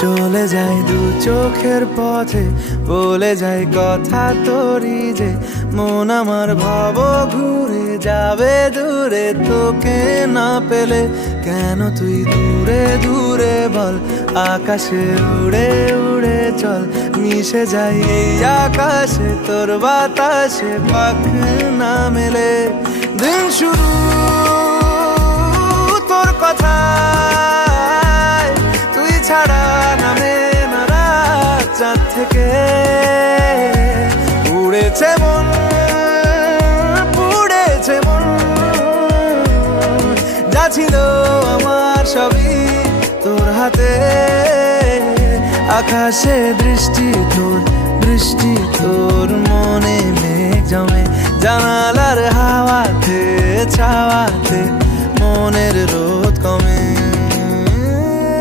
চলে যায় দু চোখের পথে, বলে যায় কথা তোরই যে, মন আমার ভাব ঘুরে যাবে দূরে তোকে না পেলে। কেন তুই দূরে দূরে বল, আকাশে উড়ে উড়ে চল, মিশে যাই এই আকাশে তোর বাতাসে, পাখ না মেলে। দিন শুরু তোর কথা, তুই ছাড়া নামে না রাত, চাঁদ থেকে উড়েছে মন, পুড়েছে মন, যা ছিল আমার সবই তোর হাতে। আকাশে দৃষ্টি তোর, বৃষ্টি তোর, মনে মেঘ জমে, জানালার হাওয়াতে ছাওয়াতে মনের রোদ